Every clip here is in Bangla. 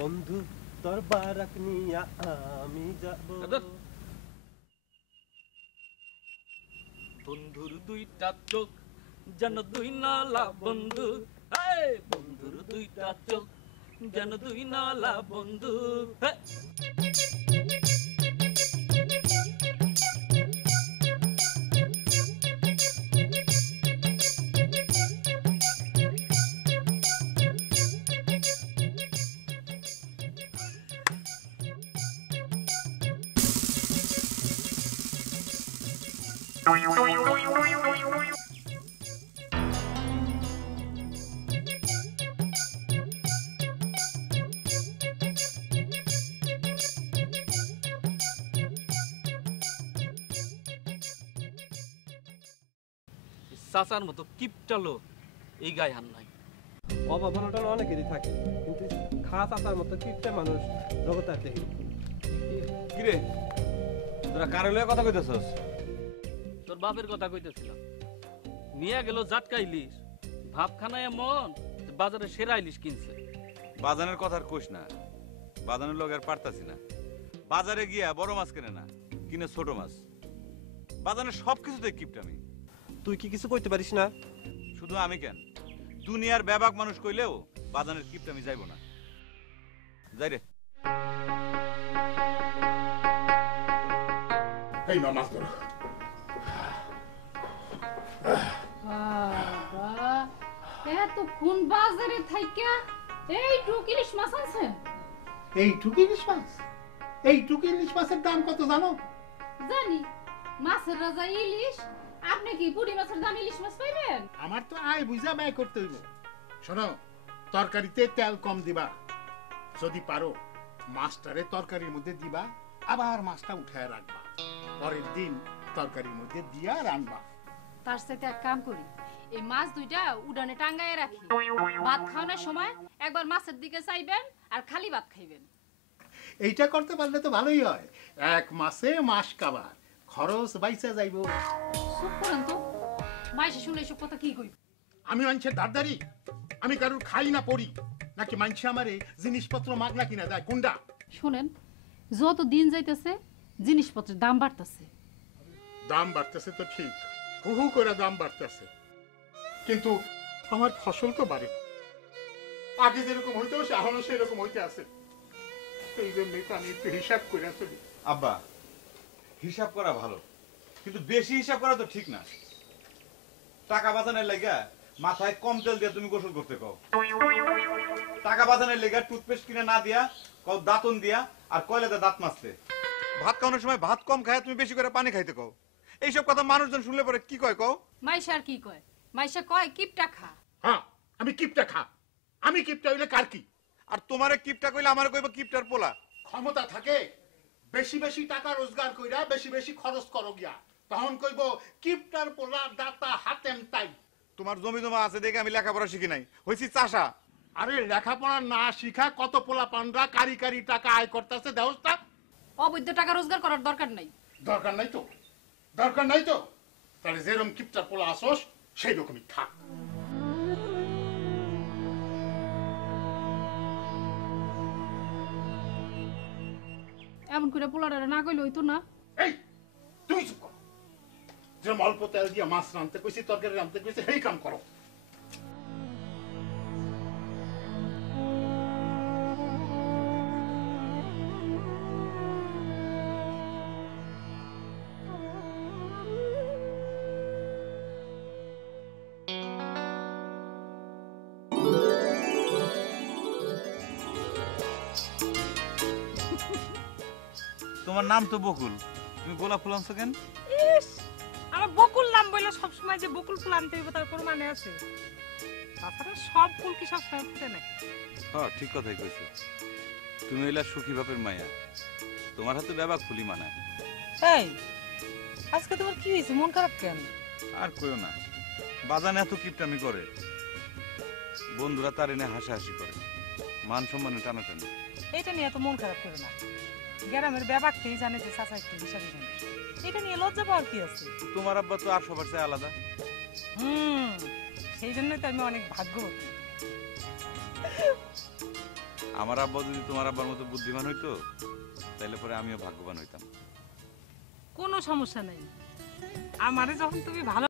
বন্ধু তোর বারাক নিয়া আমি যাব বন্ধুর দুইটা চোখ যেন দুই নালা বন্ধু বন্ধুর দুইটা চোখ যেন দুই নালা বন্ধু চাচার মতো কিপটালো এই গায়ে হান নাই। অভাব অনটন অনেকেরই থাকে, কিন্তু খাস চাচার মতো কিপটা মানুষ জগতে আর দেখি। কিরে তোরা কারে লয়ে কথা কইতেছস? তোর বাপের কথা কইতেছিলাম। নিয়ে গেল জাটকা ইলিশ, ভাবখানা এমন বাজারে সেরা ইলিশ কিনছে। বাজানের কথা আর কইস না, বাজানের লগে আর পারতাছি না। বাজারে গিয়া বড় মাছ কেনে না, কিনে ছোট মাছ। বাজানের সবকিছুতে কিপটামি। তুই কি কিছু কইতে পারিস না? শুধু আমি কেন, দুনিয়ার ব্যাপক মানুষ কইলেও বাজানের কিপটামি যাইব না। যাই রে। এই না মাছ ধরো। বাবা এতক্ষণ বাজারে থাইকা এইটুক ইলিশ মাছ আনছেন? এইটুক ইলিশ মাছ? এইটুক ইলিশ মাছের দাম কত জানো? জানি, মাছের রাজা ইলিশ। আপনি কি পুরি মাছের দাম ইলিশ মাছ পাইবেন? আমার তো আয় বুঝা ব্যয় করতে হইব। শোনো, তরকারিতে তেল কম দিবা, যদি পারো মাছটারে তরকারির মধ্যে দিবা, আবার মাছটা উঠায় রাখবা, পরের দিন তরকারির মধ্যে দিয়া রান্না। তার সাথে এক কাম করি, এই মাছ দুইটা উড়ানে টাঙ্গায় রাখি, ভাত খাওয়ানোর সময় একবার মাছের দিকে চাইবেন আর খালি ভাত খাইবেন। এইটা করতে পারলে তো ভালোই হয়, এক মাসে মাস কাবার, খরচ বাইচা যাইব। চুপ করেন তো, মাইসে শুনলে এসব কথা কি কইব? আমি মানুষের ধারদারি? আমি কারোর খাই না পড়ি নাকি মানুষে আমারে জিনিসপত্র মাগনা কিনা দেয়? কোনটা? শুনেন, যত দিন যাইতেছে জিনিসপত্রের দাম বাড়তেছে। দাম বাড়তেছে তো ঠিক, হু হু করে দাম বাড়তেছে, কিন্তু আমার ফসল তো বাড়ে। আগে যেরকম হইতে হচ্ছে এখনো সেরকম হইতে আছে। এই জন্যই তো আমি একটু হিসাব করে চলি। আব্বা, হিসাব করা ভালো, কিন্তু বেশি হিসাব করা তো ঠিক না। টাকা বাঁচানোর লাগা মাথায় কম তেল দিয়ে তুমি গোসল করতে কও, টাকা বাঁচানোর লেগা টুথপেস্ট কিনে না দিয়া কও দাঁতন দিয়া, আর কয়লাতে দাঁত মাজতে। ভাত খাওয়ানোর সময় ভাত কম খায় তুমি বেশি করে পানি খাইতে কও। এইসব কথা মানুষজন শুনলে পরে কি কয় কও? মাইসা আর কি কয়? মাইসা কয় কিপটা খা। হ্যাঁ, আমি কিপটা খা। আমি কিপটা হইলে কার কি? আর তোমারে কিপটা কইলে আমারে কইবা কিপটার পোলা। ক্ষমতা থাকে বেশি বেশি টাকা রোজগার কইরা বেশি বেশি খরচ করো গিয়া, তখন কইব কিপটার পোলা দাতা হাতেম তাই। তোমার জমি জমা আছে দেখে আমি লেখাপড়া শিখি নাই, হইছি চাষা। আরে লেখাপড়া না শিখা কত পোলা পান্ডা কারি কারি টাকা আয় করতেছে দেহস্তা। অবৈধ টাকা রোজগার করার দরকার নাই। দরকার নাই তো, দরকার নাই তো। তাহলে যেরকম কিপটার পোলা আসোস সেই রকমই থাক। এমন করে পোলারে না কইলে হইতো না। এই তুমি চুপ করো। যে অল্প তেল দিয়ে মাছ রাঁধতে কইছি, তরকারি রাঁধতে কইছি, সেই কাম করো। তোমার নাম তো বকুল, তুমি গোলাপ ফুল আনছো কেন? ইস, আমার বকুল নাম বলে সবসময় যে বকুল ফুল আনতে হইব তার কোনো মানে আছে? তাছাড়া সব ফুল কি সবসময় ফুটে নাকি? হ্যাঁ, ঠিক কথাই কইছো। তুমি হইলা সুখী বাপের মায়া, তোমার হাতে ব্যাবাক ফুলি মানায়। এই, আজকে তোমার কি হয়েছে? মন খারাপ কেন? আর কইও না, বাজানে এত কিপটামি করে, বন্ধুরা তার এনে হাসাহাসি করে, মান সম্মানে টানাটানি। এটা নিয়ে এত মন খারাপ করে না। গ্রামের ব্যাপারটাই জানে যে চাচা একটু হিসাবে জানে, এটা নিয়ে লজ্জা পাওয়ার কি আছে? তোমার আব্বা তো আর সবার চেয়ে আলাদা। সেই জন্যই তো আমি অনেক ভাগ্যবতী। আমার আব্বা যদি তোমার আব্বার মতো বুদ্ধিমান হইতো তাহলে পরে আমিও ভাগ্যবান হইতাম। কোনো সমস্যা নাই, আমারে যখন তুমি ভালো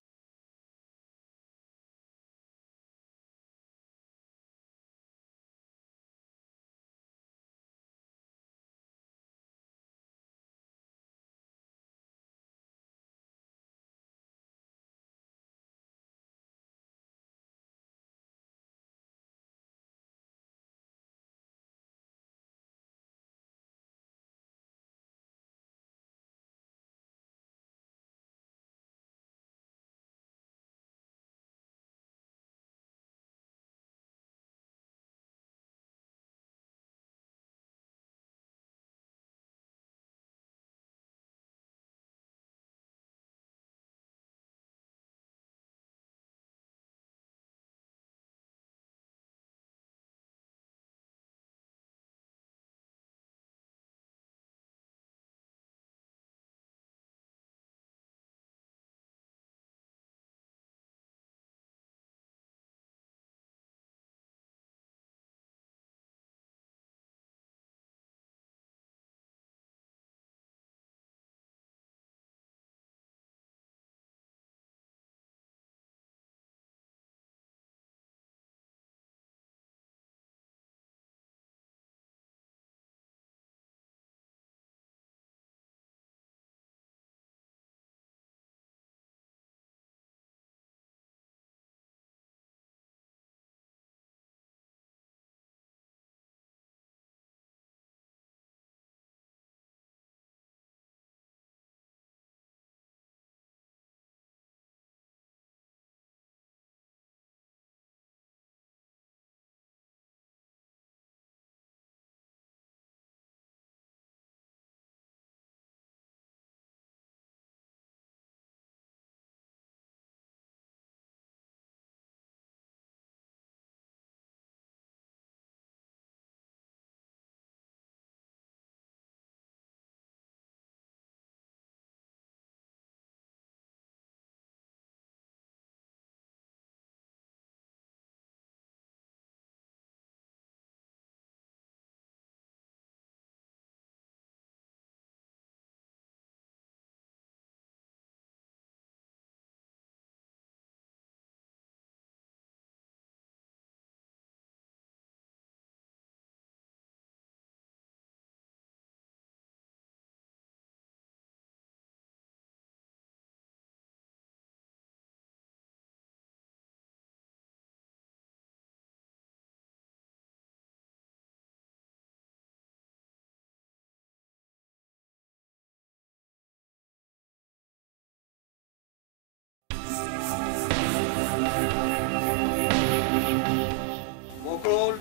বকুল,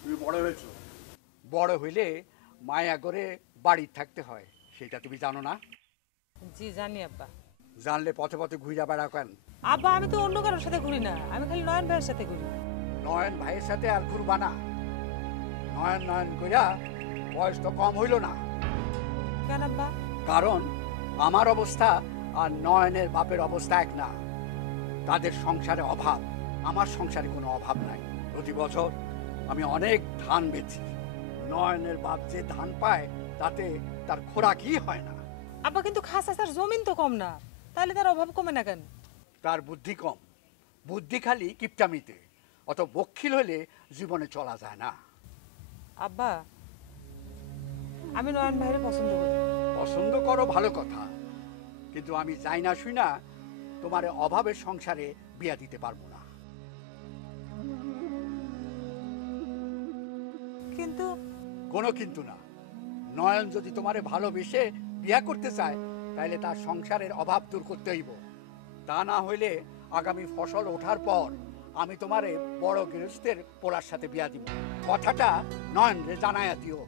তুমি বড় হয়েছো। বড় হইলে মায়া করে বাড়ি থাকতে হয়, সেটা তুমি জানো না? জি জানি আব্বা। জানলে পথে পথে ঘুরে বেড়া কেন? আব্বা আমি তো অন্য কারোর সাথে ঘুরি না, আমি খালি নয়ন ভাইয়ের সাথে ঘুরি। নয়ন ভাইয়ের সাথে আর ঘুরবা না। নয়ন নয়ন কইরা বয়স তো কম হইল না। কেন আব্বা? কারণ আমার অবস্থা আর নয়নের বাপের অবস্থা এক না। তাদের সংসারে অভাব, আমার সংসারে কোনো অভাব নাই। প্রতি বছর আমি অনেক ধান বেচি। নয়নের বাপ যে ধান পায় তাতে তার খোরাকই হয় না। আব্বা কিন্তু খাসাসার জমিন তো কম না, তাহলে তার অভাব কমে না কেন? তার বুদ্ধি কম, বুদ্ধি খালি কিপটামিতে। অত বক্ষিল হলে জীবনে চলা যায় না। আব্বা আমি নয়ন ভাইয়ের পছন্দ করি। পছন্দ করো ভালো কথা, কিন্তু আমি যাই না শুই না তোমার অভাবের সংসারে বিয়া দিতে পারবো না। কিন্তু কোনো কিন্তু না। নয়ন যদি তোমারে ভালোবেসে বিয়া করতে চায় তাহলে তার সংসারের অভাব দূর করতে হইব। তা না হইলে আগামী ফসল ওঠার পর আমি তোমারে বড় গৃহস্থের পোলার সাথে বিয়া দিব। কথাটা নয়ন রে জানাইয়া দিও।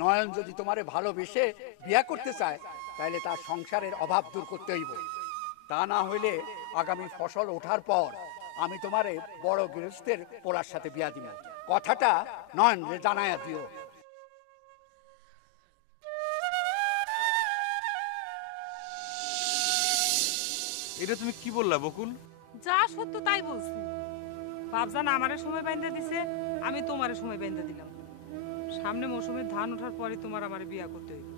নয়ন যদি তোমারে ভালোবেসে বিয়া করতে চায় তাহলে তার সংসারের অভাব দূর করতে হইব। তা না হইলে আগামী ফসল ওঠার পর আমি তোমারে বড় গৃহস্থের পোলার সাথে বিয়া দিব। কথাটা নয়ন রে জানায়া দিও। এটা তুমি কি বললা বকুল? যা সত্য তাই বলছি। বাপজান আমারে সময় বাইন্ধা দিছে, আমি তোমারে সময় বাইন্ধা দিলাম। সামনে মৌসুমের ধান ওঠার পরে তোমার আমারে বিয়া করতে হইব।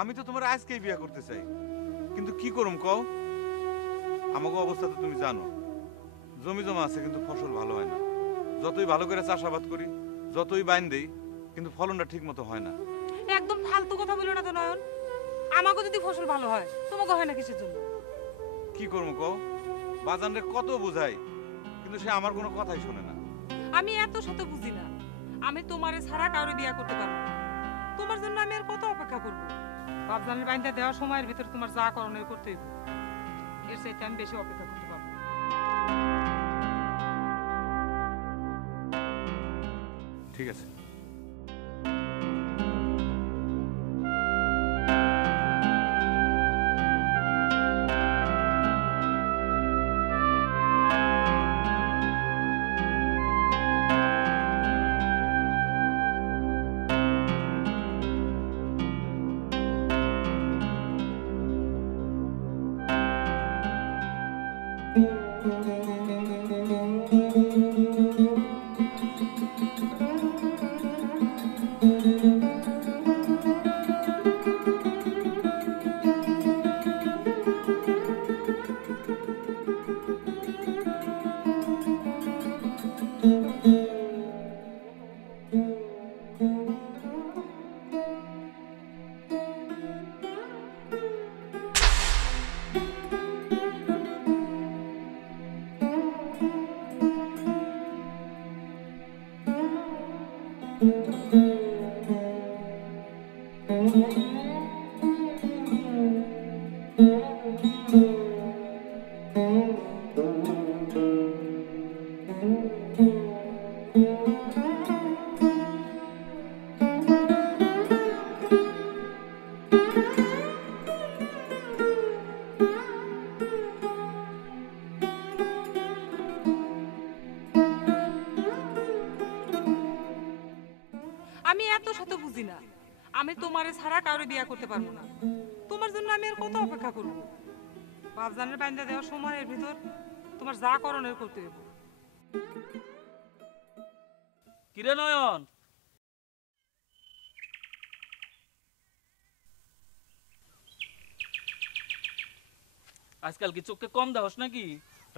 আমি তো তোমার আজকেই বিয়ে করতে চাই, কিন্তু কি করুম কও? আমাকে অবস্থা তো তুমি জানো, জমি জমা আছে কিন্তু ফসল ভালো হয় না। যতই ভালো করে চাষাবাদ করি, যতই বাইন দেই, কিন্তু ফলনটা ঠিক মতো হয় না। একদম ফালতু কথা বলো না তো নয়ন। আমাকে যদি ফসল ভালো হয় তোমাকে হয় না কিসের জন্য? কি করবো কও? বাজানরে কত বুঝাই, কিন্তু সে আমার কোনো কথাই শোনে না। আমি এত শত বুঝি না। আমি তোমারে ছাড়া কারো বিয়া করতে পারবো না। তোমার জন্য আমি আর কত অপেক্ষা করবো? বাপজানের বাইন্দা দেওয়ার সময়ের ভিতর তোমার যা করণের করতে হইব। এর চাইতে আমি বেশি অপেক্ষা করতে পারবো না। ঠিক আছে। আমি এত শত বুঝি না। আমি তোমারে ছাড়া কারো বিয়া করতে পারবো না। তোমার জন্য আমি আর কত অপেক্ষা করব? বাপজানের বাইন্দা দেওয়ার সময়ের ভিতর তোমার যা করণের করতে হইব। কিরে নয়ন, আজকাল কি চোখকে কম দেওয়াস নাকি?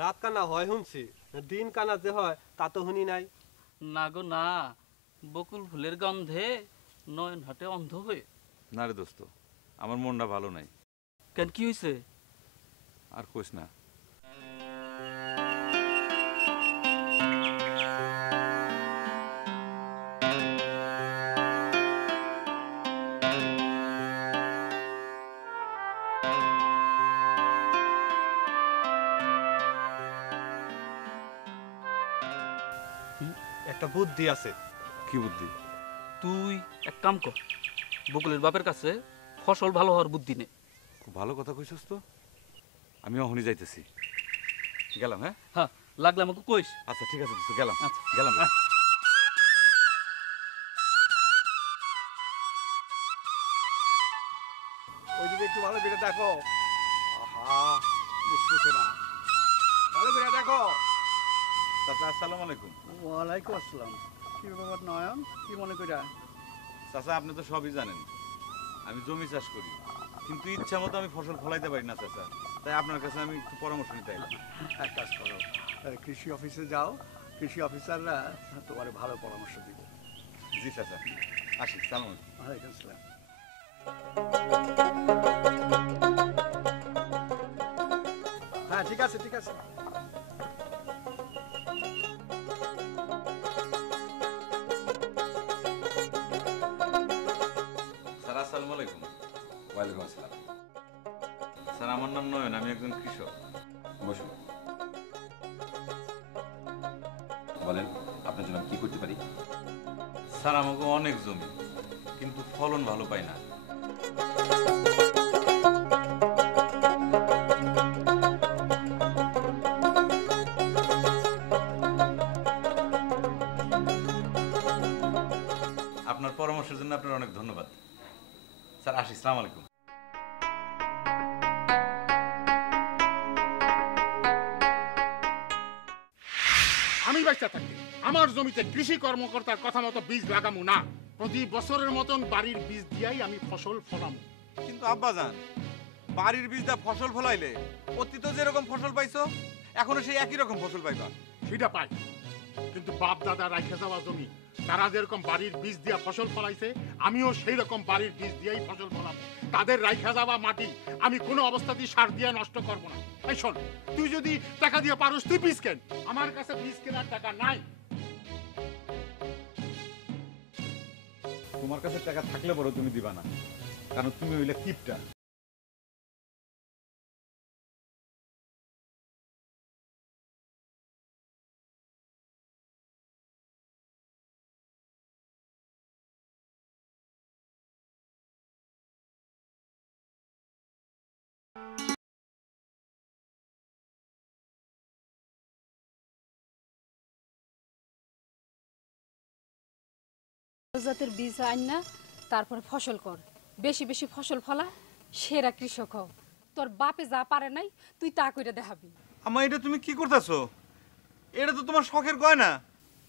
রাত কানা হয় শুনছি, দিন কানা যে হয় তা তো শুনি নাই। না গো না, বকুল ফুলের গন্ধে নয়ন হাটে অন্ধ হয়ে। না রে দোস্ত, আমার মনটা ভালো নাই। কেন, কি হয়েছে? আর কইস না। একটা বুদ্ধি আছে। কি বুদ্ধি? তুই এক কাম কর, বকুলের বাপের কাছে ফসল ভালো হওয়ার বুদ্ধি নে। খুব ভালো কথা কইছস তো, আমি অহনি যাইতেছি। গেলাম। হ্যাঁ হ্যাঁ, লাগলে আমাকে কইস। আচ্ছা ঠিক আছে দোস্ত, গেলাম। আচ্ছা। গেলাম। ওইদিকে একটু ভালো করে দেখো। আহা, বুঝতেছে না। ভালো করে দেখো। চাচা আসসালামু আলাইকুম। ওয়ালাইকুম আসসালাম। কি ব্যাপার নয়ন, কি মনে কইরা? চাচা আপনি তো সবই জানেন, আমি জমি চাষ করি, কিন্তু ইচ্ছা মতো আমি ফসল ফলাইতে পারি না চাচা। তাই আপনার কাছে আমি একটু পরামর্শ নিতে এলাম। এক কাজ করো, কৃষি অফিসে যাও। কৃষি অফিসাররা তোমার ভালো পরামর্শ দিবে। জি চাচা, আসি। সালাম আলাইকুম। ওয়ালাইকুম আসসালাম। হ্যাঁ ঠিক আছে, ঠিক আছে। স্যার আসসালামু আলাইকুম। ওয়ালাইকুম আসসালাম। স্যার আমার নাম নয়ন, আমি একজন কৃষক। বসুন। বলেন আপনার জন্য আমি কি করতে পারি? স্যার আমাকে অনেক জমি, কিন্তু ফলন ভালো পাই না। আপনার পরামর্শের জন্য আপনার অনেক ধন্যবাদ স্যার। আসি, আসসালামু আলাইকুম। আমি বাচ্চা থাকি আমার জমিতে কৃষি কর্মকর্তার কথা মতো বীজ লাগামু না, প্রতি বছরের মতন বাড়ির বীজ দিয়াই আমি ফসল ফলামু। কিন্তু আব্বাজান, বাড়ির বীজটা ফসল ফলাইলে অতীত যেরকম ফসল পাইছো এখনো সেই একই রকম ফসল পাইবা। সেটা পাই, কিন্তু বাপ দাদা রাইখে যাওয়া জমি তারা যেরকম বাড়ির বীজ দিয়া ফসল ফলাইছে আমিও সেই রকম বাড়ির বীজ দিয়াই ফসল ফলাবো। তাদের রাইখে যাওয়া মাটি আমি কোনো অবস্থাতেই সার দিয়ে নষ্ট করব না। এই শোন, তুই যদি টাকা দিয়ে পারোস তুই বীজ কেন, আমার কাছে বীজ কেনার টাকা নাই। তোমার কাছে টাকা থাকলে বড় তুমি দিবা না, কারণ তুমি হইলে কিপটা। জাতের বীজ আন না, তারপরে ফসল কর, বেশি বেশি ফসল ফলা, সেরা কৃষক হও। তোর বাপে যা পারে নাই তুই তা কইরা দেখাবি। আমা এটা তুমি কি করতেছো? এটা তো তোমার শখের গয়না।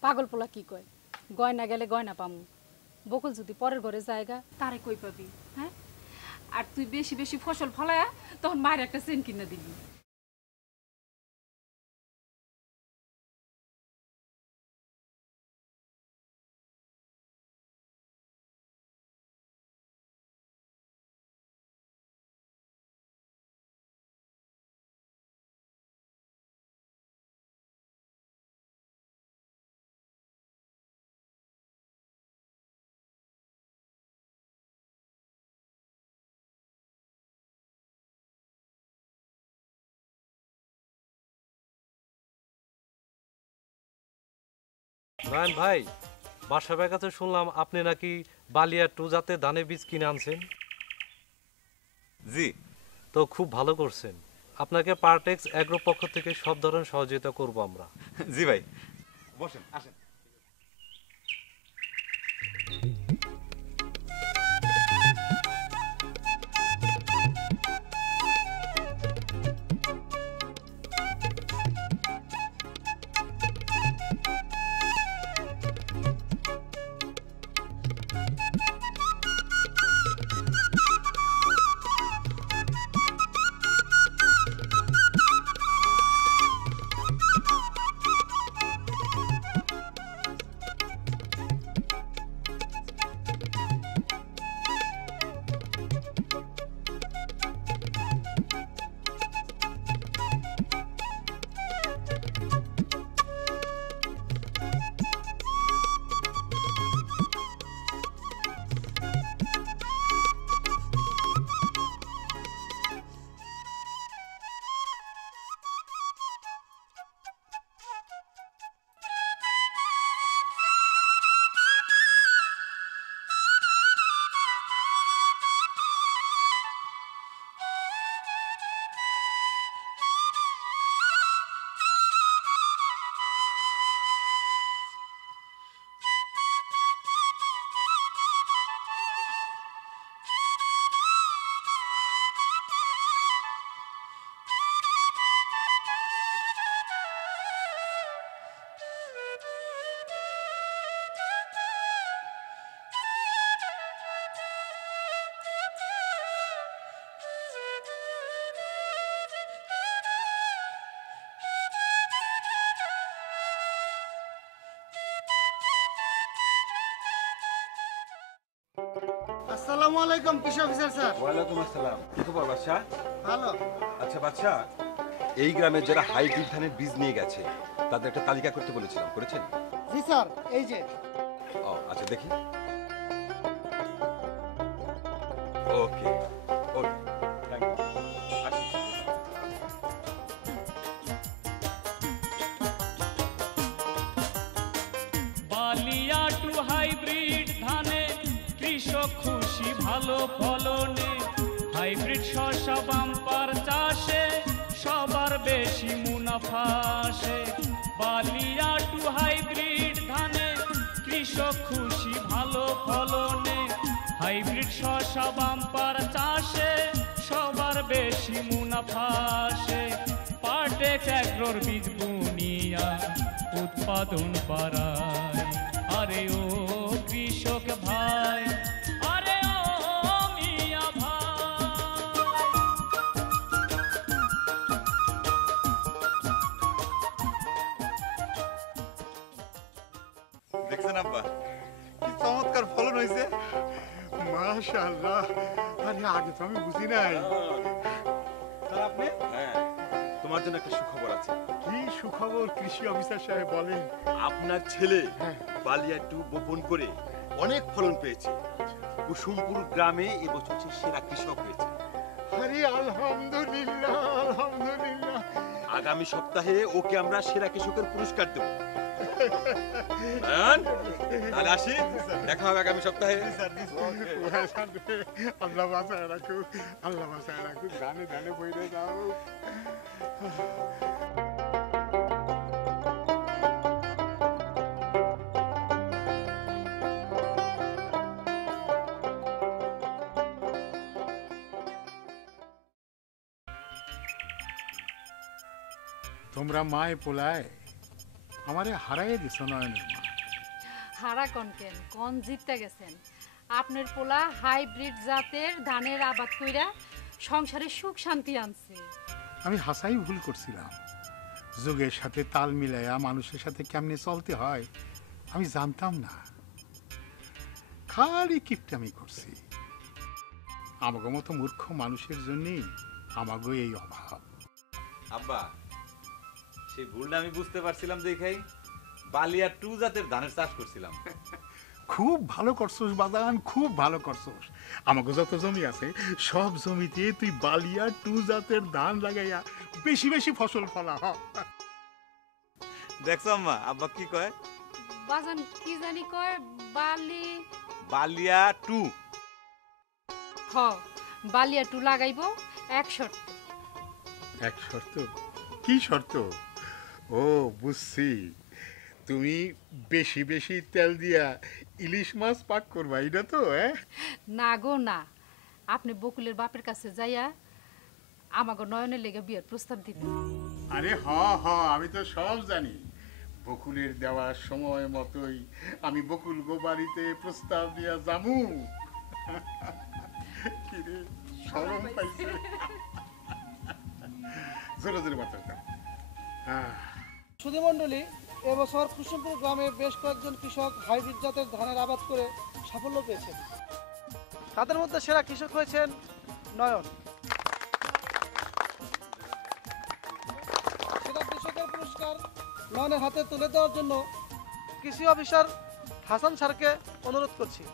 পাগল পোলা কি কয়, গয়না গেলে গয়না পামু, বকুল যদি পরের ঘরে জায়গা তারে কই পাবি? হ্যাঁ, আর তুই বেশি বেশি ফসল ফলায়া তখন মায়ের একটা চেন কিনা দিবি। নয়ন ভাই, বাসার কাছে শুনলাম আপনি নাকি বালিয়া 2 জাতে ধানের বীজ কিনে আনছেন। জি। তো খুব ভালো করছেন। আপনাকে পার্টেক্স এগ্রো পক্ষ থেকে সব ধরনের সহযোগিতা করব আমরা। জি ভাই, বসেন, আসেন। আসসালামু আলাইকুম কৃষি অফিসার স্যার। ওয়ালাইকুম আসসালাম। কি খবর বাদশা? ভালো। আচ্ছা বাদশা, এই গ্রামে যারা হাইব্রিড ধানের বীজ নিয়ে গেছে তাদের একটা তালিকা করতে বলেছিলাম, করেছেন? জি স্যার, এই যে। ও আচ্ছা, দেখি। ওকে ওকে, থ্যাংক ইউ। আসি। বালিয়া 2 হাইব্রিড ধানে কৃষক খুশি। ভালো ফলনে, হাইব্রিড শসা বাম্পার চাষে সবার বেশি মুনাফা আসে। বালিয়া টু হাইব্রিড ধানে কৃষক খুশি ভালো ফলনে, হাইব্রিড শসা বাম্পার চাষে সবার বেশি মুনাফা আসে। পার্টেক্স অ্যাগ্রোর বীজ বুনিয়া উৎপাদন বাড়ায়। আরে ও কৃষক ভাই, আরে ও মিয়া ভাই। দেখছেন আব্বা কি চমৎকার ফলন হয়েছে। মাশাআল্লাহ, আরে আগে তো আমি বুঝি নাই। আপনি হ্যাঁ, তোমার জন্য একটা সুখবর আছে। কি সুখবর কৃষি অফিসার সাহেব বলেন? আপনার ছেলে বালিয়া টু বপন করে অনেক ফলন পেয়েছে। কুসুমপুর গ্রামে এবছর সে সেরা কৃষক হয়েছে। আরে আলহামদুলিল্লাহ, আলহামদুলিল্লাহ। আগামী সপ্তাহে ওকে আমরা সেরা কৃষকের পুরস্কার দেব। তাহলে আসি, দেখা হবে আগামী সপ্তাহে। আল্লাহ বাঁচায় রাখুক, আল্লাহ বাঁচায় রাখুক, ধানে ধানে বইরে যাও। তোমরা মায় পোলায় আমারে হারাইয়ে দিছ নয়নের মা। হারা কনকেন কোন জিততে গেছেন? আপনার পোলা হাইব্রিড জাতের ধানের আবাদ কইরা সংসারে সুখ শান্তি আনছে। আমি হাসাই ভুল করছিলাম। যুগের সাথে তাল মিলাইয়া মানুষের সাথে কেমনে চলতে হয় আমি জানতাম না। খালি কিপটামি করছি। আমাকে মতো মূর্খ মানুষের জন্যই আমাকে এই অভাব। আব্বা সেই ভুলটা আমি বুঝতে পারছিলাম দেখাই বালিয়া টু জাতের ধানের চাষ করছিলাম। খুব ভালো করছস বাজান, খুব ভালো করছস। আমাকে যত জমি আছে সব জমিতে তুই বালিয়া টু জাতের ধান লাগাইয়া বেশি বেশি ফসল ফলা। দেখছো আম্মা আব্বা কি কয়? বাজান কি জানি কয় বালিয়া টু। হ, বালিয়া টু লাগাইবো এক শর্ত। এক শর্ত? কি শর্ত? ও বুঝছি, তুমি বেশি বেশি তেল দিয়া ইলিশ মাছ পাক করবা, এটা তো? না গো না, আপনি বকুলের বাপের কাছে যাইয়া আমাকে নয়নের লেগে বিয়ের প্রস্তাব দিবেন। আরে হ হ, আমি তো সব জানি। বকুলের দেওয়ার সময় মতোই আমি বকুল গো বাড়িতে প্রস্তাব দিয়া যামু। কিরে শরম পাইছে? জোরে জোরে বাতাস দাও। সুধীমণ্ডলী, এবছর কুসুমপুর গ্রামে বেশ কয়েকজন কৃষক হাইব্রিড জাতের ধানের আবাদ করে সাফল্য পেয়েছেন। তাদের মধ্যে সেরা কৃষক হয়েছেন নয়ন। সেরা কৃষকের পুরস্কার নয়নের হাতে তুলে দেওয়ার জন্য কৃষি অফিসার হাসান স্যারকে অনুরোধ করছি।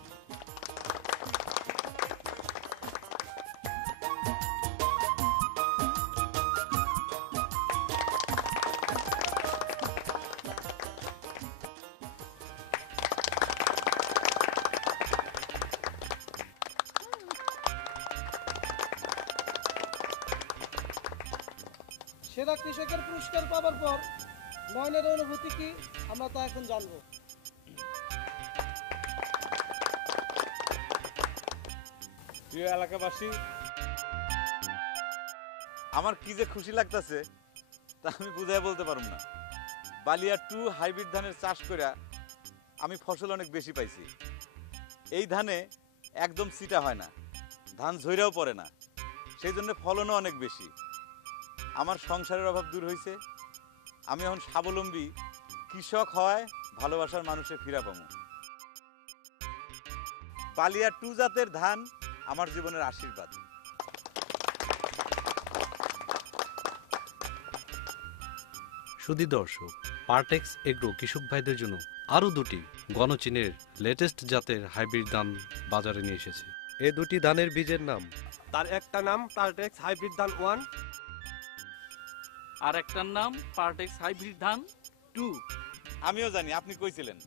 সেরা কৃষকের পুরস্কার পাওয়ার পর নয়নের অনুভূতি কি আমরা তা এখন জানবো। প্রিয় এলাকাবাসী, আমার কি যে খুশি লাগতেছে তা আমি বুঝাই বলতে পারব না। বালিয়া টু হাইব্রিড ধানের চাষ করে আমি ফসল অনেক বেশি পাইছি। এই ধানে একদম সিটা হয় না, ধান ঝইরাও পড়ে না, সেই জন্য ফলনও অনেক বেশি। আমার সংসারের অভাব দূর হয়েছে। আমি এখন স্বাবলম্বী কৃষক হয় ভালোবাসার মানুষের ফিরা পাবো। বালিয়া টু জাতের ধান আমার জীবনের আশীর্বাদ। শুধু দর্শক, পার্টেক্স এগ্রো কৃষক ভাইদের জন্য আরও দুটি গণচীনের লেটেস্ট জাতের হাইব্রিড ধান বাজারে নিয়ে এসেছে। এই দুটি ধানের বীজের নাম, তার একটা নাম পার্টেক্স হাইব্রিড ধান 1, আর একটার নাম পার্টেক্স হাইব্রিড ধান 2। আমিও জানি আপনি কইছিলেন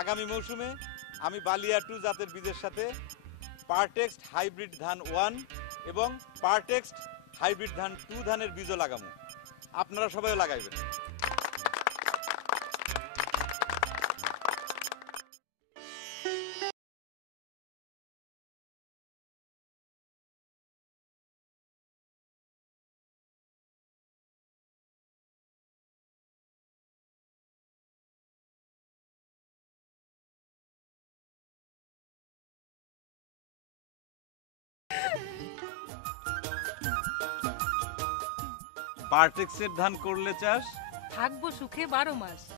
আগামী মৌসুমে আমি বালিয়া টু জাতের বীজের সাথে পারটেক্সট হাইব্রিড ধান 1 এবং পারটেক্সট হাইব্রিড ধান 2 ধানের বীজও লাগামু। আপনারা সবাই লাগাইবেন। পারটেক্সের ধান করলে চাষ থাকবো সুখে 12 মাস।